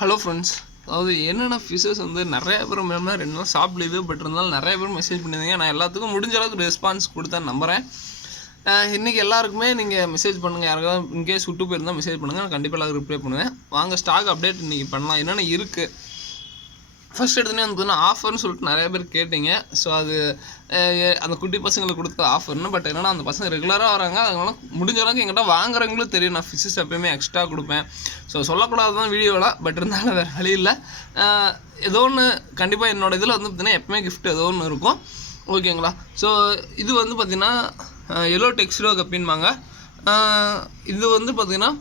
Hello friends, அதாவது என்னென்ன fishes வந்து நிறைய பேர் மேலே 2 நாள் ஷாப் லீவு பட் இருந்தாலும் நிறைய பேர் மெசேஜ் பண்ணியிருந்தீங்க. நான் எல்லாத்துக்கும் முடிஞ்ச அளவுக்கு ரெஸ்பான்ஸ் கொடுத்தேன் நம்புகிறேன். இன்றைக்கி எல்லாருக்குமே நீங்கள் மெசேஜ் பண்ணுங்கள். யாருக்காவது இன்கேஸ் விட்டு போயிருந்தால் மெசேஜ் பண்ணுங்கள். நான் கண்டிப்பாக எல்லாருக்கும் ரிப்ளை பண்ணுவேன். வாங்க ஸ்டாக் அப்டேட் இன்றைக்கி பண்ணலாம். என்னென்ன இருக்குது ஃபஸ்ட் எடுத்துனே வந்து பார்த்தீங்கன்னா ஆஃபர்னு சொல்லிட்டு நிறைய பேர் கேட்டிங்க. ஸோ அது அந்த குட்டி பசங்களுக்கு கொடுத்த ஆஃபர்னு. பட் என்னென்னா அந்த பசங்க ரெகுலராக வராங்க. அதனால முடிஞ்ச அளவுக்கு எங்கிட்ட வாங்குறவங்களும் தெரியும். நான் ஃபிஷஸ் எப்போயுமே எக்ஸ்ட்ரா கொடுப்பேன். ஸோ சொல்லக்கூடாது தான் வீடியோவில். பட் இருந்தாலும் வேறு வழி இல்லை. ஏதோ ஒன்று கண்டிப்பாக என்னோடய இதில் வந்து பார்த்திங்கன்னா எப்போயுமே கிஃப்ட் ஏதோ ஒன்று இருக்கும். ஓகேங்களா? ஸோ இது வந்து பார்த்திங்கன்னா எல்லோ டெக்ஸ்டோ கப்பின்பாங்க. இது வந்து பார்த்திங்கன்னா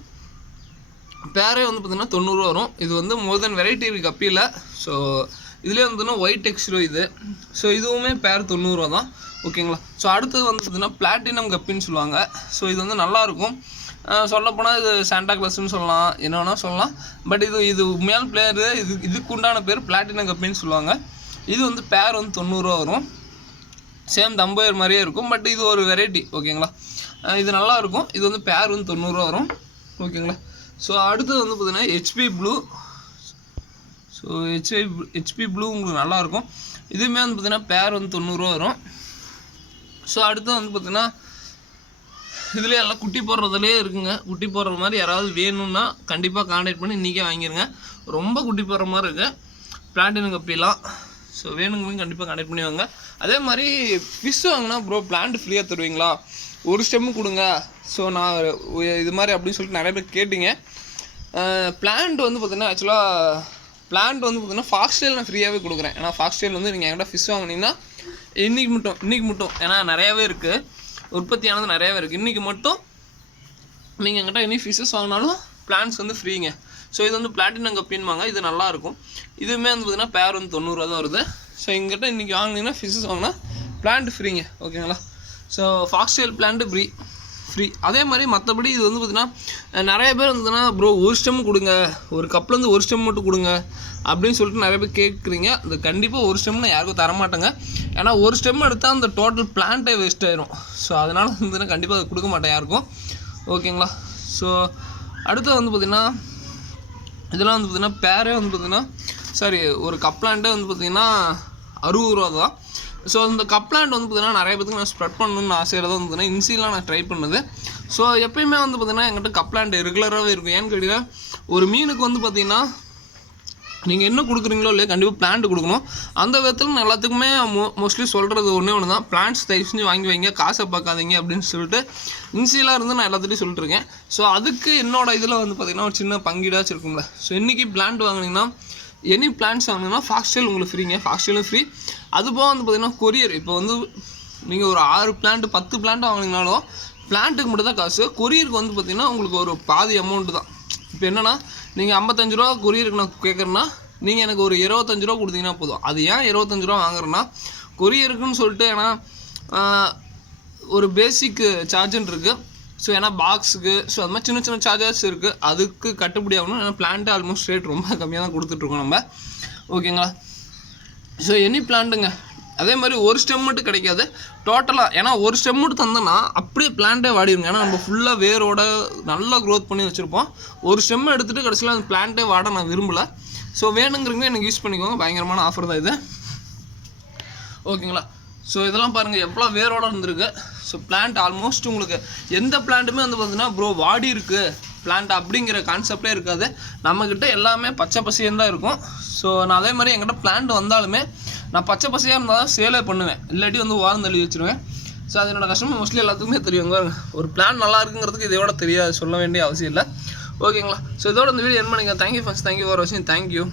பேரே வந்து பார்த்திங்கன்னா 90 வரும். இது வந்து மோர் தென் வெரைட்டி இருக்குது கப்பியில். ஸோ இதுலேயே வந்து ஒயிட் டெக்ஸ்டோ இது. ஸோ இதுவுமே பேர் 90 தான். ஓகேங்களா? ஸோ அடுத்தது வந்து பார்த்திங்கன்னா பிளாட்டினம் கப்பின்னு சொல்லுவாங்க. ஸோ இது வந்து நல்லாயிருக்கும். சொல்லப்போனால் இது சாண்டா கிளாஸ்ன்னு சொல்லலாம், என்ன வேணால் சொல்லலாம். பட் இது உண்மையான பிளேயரு. இதுக்கு உண்டான பேர் பிளாட்டினம் கப்பின்னு சொல்லுவாங்க. இது வந்து பேர் வந்து 90 வரும். சேம் தம்பயர் மாதிரியே இருக்கும். பட் இது ஒரு வெரைட்டி. ஓகேங்களா? இது நல்லாயிருக்கும். இது வந்து பேர் வந்து 90 வரும். ஓகேங்களா? ஸோ அடுத்தது வந்து பார்த்திங்கன்னா HP blue. So HP blue உங்களுக்கு நல்லாயிருக்கும். இதுவுமே வந்து பார்த்திங்கன்னா பேர் வந்து 90 வரும். ஸோ அடுத்தது வந்து பார்த்திங்கன்னா இதுலேயே எல்லாம் குட்டி போடுறதுலேயே இருக்குங்க. குட்டி போடுற மாதிரி யாராவது வேணும்னா கண்டிப்பாக கான்டாக்ட் பண்ணி இன்றைக்கே வாங்கிடுங்க. ரொம்ப குட்டி போடுற மாதிரி இருக்குது பிளாட்டினம் கப்பிலாம். ஸோ வேணுங்க கண்டிப்பாக கான்டாக்ட் பண்ணி வாங்க. அதே மாதிரி ஃபிஷ் வாங்கினா ப்ரோ பிளான்ட் ஃப்ரீயாக தருவீங்களா, ஒரு ஸ்டெம்மு கொடுங்க. ஸோ நான் இது மாதிரி அப்படின்னு சொல்லிட்டு நிறைய பேர் கேட்டிங்க. பிளான்ட் வந்து பார்த்திங்கன்னா ஆக்சுவலாக பிளான்ட் வந்து பார்த்திங்கன்னா ஃபாக்ஸ்டைல் நான் ஃப்ரீயாகவே கொடுக்குறேன். ஏன்னா ஃபாக்ஸ்டைல் வந்து நீங்கள் என்கிட்ட ஃபிஷ் வாங்கினீங்கன்னா இன்றைக்கி மட்டும் ஏன்னா நிறையாவே இருக்குது, உற்பத்தியானது நிறையாவே இருக்குது. இன்றைக்கி மட்டும் நீங்கள் என்கிட்ட இனி ஃபிஷ்ஷஸ் வாங்கினாலும் பிளான்ட்ஸ் வந்து ஃப்ரீங்க. ஸோ இது வந்து பிளாட்டினம் கப்பின்பாங்க. இது நல்லாயிருக்கும். இதுவுமே வந்து பார்த்திங்கன்னா பேர் வந்து 90 தான் வருது. ஸோ எங்கிட்ட இன்றைக்கி வாங்கினீங்கன்னா ஃபிஷ்ஷஸ் வாங்கினா பிளான்ட் ஃப்ரீங்க. ஓகேங்களா? So foxtail plant free. அதே மாதிரி மற்றபடி இது வந்து பார்த்திங்கன்னா நிறைய பேர் வந்துன்னா ப்ரோ ஒரு ஸ்டெம் கொடுங்க, ஒரு கப்லேருந்து ஒரு ஸ்டெம் மட்டும் கொடுங்க அப்படின்னு சொல்லிட்டு நிறைய பேர் கேட்குறீங்க. அது கண்டிப்பாக ஒரு ஸ்டெம்னு யாருக்கும் தரமாட்டேங்க. ஏன்னா ஒரு ஸ்டெம் எடுத்தால் அந்த டோட்டல் பிளான்ட்டே வேஸ்ட் ஆயிரும். ஸோ அதனால் வந்துன்னா கண்டிப்பாக அது கொடுக்க மாட்டேன் யாருக்கும். ஓகேங்களா? ஸோ அடுத்து வந்து பார்த்திங்கன்னா இதெல்லாம் வந்து பார்த்திங்கன்னா பேரே வந்து பார்த்திங்கன்னா ஒரு கப்லாண்ட்டே வந்து பார்த்திங்கன்னா 60 ரூபா தான். ஸோ இந்த கப்லாண்ட் வந்து பார்த்திங்கன்னா நிறைய பேருக்கு நான் ஸ்ப்ரெட் பண்ணணும்னு ஆசையில் தான் வந்து பார்த்திங்கன்னா இன்சிலாம் நான் ட்ரை பண்ணுது. ஸோ எப்போயுமே வந்து பார்த்திங்கன்னா என்கிட்ட கப்லாண்ட் ரெகுலராகவே இருக்கும். ஏன்னு கேட்டிங்கன்னா ஒரு மீனுக்கு வந்து பார்த்திங்கன்னா நீங்கள் என்ன கொடுக்குறீங்களோ இல்லையா கண்டிப்பாக பிளான்ட் கொடுக்கணும். அந்த விதத்தில் நான் எல்லாத்துக்குமே மோஸ்ட்லி சொல்கிறது ஒன்று தான், பிளான்ட்ஸ் தயவு செஞ்சு வாங்கி வைங்க, காசை பார்க்காதீங்க அப்படின்னு சொல்லிட்டு இன்சிலாக இருந்து நான் எல்லாத்துட்டையும் சொல்லிட்டுருக்கேன். ஸோ அதுக்கு என்னோட இதில் வந்து பார்த்திங்கன்னா ஒரு சின்ன பங்கீடாச்சும் இருக்கும்ல. ஸோ இன்றைக்கி பிளான்ட் வாங்கினீங்கன்னா எனி பிளான்ஸ் வாங்கினீங்கன்னா ஃபாக்ஸ்டைல் உங்களுக்கு ஃப்ரீங்க. ஃபாக்ஸ்டைலும் ஃப்ரீ. அதுபோக வந்து பார்த்திங்கன்னா கொரியர். இப்போ வந்து நீங்கள் ஒரு 6 பிளான்ட் 10 பிளான்ட் வாங்கினீங்கனாலும் பிளான்ட்டுக்கு மட்டும் தான் காசு. கொரியருக்கு வந்து பார்த்திங்கன்னா உங்களுக்கு ஒரு பாதி அமௌண்ட்டு தான். இப்போ என்னென்னா நீங்கள் 55 ரூபா கொரியருக்கு நான் கேட்குறேன்னா நீங்கள் எனக்கு ஒரு 25 ரூபா கொடுத்தீங்கன்னா போதும். அது ஏன் 25 ரூபா வாங்குறேன்னா கொரியருக்குன்னு சொல்லிட்டு ஏன்னா ஒரு பேசிக் சார்ஜுன்னு இருக்குது. ஸோ ஏன்னா பாக்ஸுக்கு ஸோ அது மாதிரி சின்ன சார்ஜஸ் இருக்குது. அதுக்கு கட்டுப்படி ஆகணும். ஏன்னா பிளான்ட்டு ஆல்மோஸ்ட் ரேட் ரொம்ப கம்மியாக தான் கொடுத்துட்ருக்கோம் நம்ம. ஓகேங்களா? ஸோ எனி பிளான்ட்டுங்க. அதே மாதிரி ஒரு ஸ்டெம் மட்டும் கிடைக்காது டோட்டலாக. ஏன்னா ஒரு ஸ்டெம் மட்டும் தந்தோன்னா அப்படியே பிளான்ட்டே வாடிடுங்க. ஏன்னா நம்ம ஃபுல்லாக வேரோட நல்லா க்ரோத் பண்ணி வச்சுருப்போம். ஒரு ஸ்டெம்மை எடுத்துகிட்டு கடைசியில் அந்த பிளான்ட்டே வாட நான் விரும்பலை. ஸோ வேணுங்கிறவங்க எனக்கு யூஸ் பண்ணிக்கோங்க. பயங்கரமான ஆஃபர் தான் இது. ஓகேங்களா? ஸோ இதெல்லாம் பாருங்கள் எவ்வளோ வேரோடு இருந்திருக்கு. ஸோ பிளான்ட் ஆல்மோஸ்ட் உங்களுக்கு எந்த பிளான்ட்டுமே வந்து பார்த்திங்கன்னா ப்ரோ வாடி இருக்குது பிளான்ட் அப்படிங்கிற கான்செப்டே இருக்காது. நம்மக்கிட்ட எல்லாமே பச்சை பசையாக தான் இருக்கும். ஸோ நான் அதே மாதிரி என்கிட்ட பிளான்ட் வந்தாலுமே நான் பச்சை பசையாக இருந்தால் தான் சேலே பண்ணுவேன். இல்லாட்டி வந்து வாரம் தள்ளி வச்சுருவேன். ஸோ அது என்னோடய கஷ்டமாக மோஸ்ட்லி எல்லாத்துக்குமே தெரியுங்க. ஒரு பிளான் நல்லா இருக்குங்கிறதுக்கு இதோட தெரியாது, சொல்ல வேண்டிய அவசியம் இல்லை. ஓகேங்களா? ஸோ இதோட இந்த வீடியோ என் பண்ணிங்க. தேங்க்யூ ஃபார் வாட்சிங். தேங்க்யூ.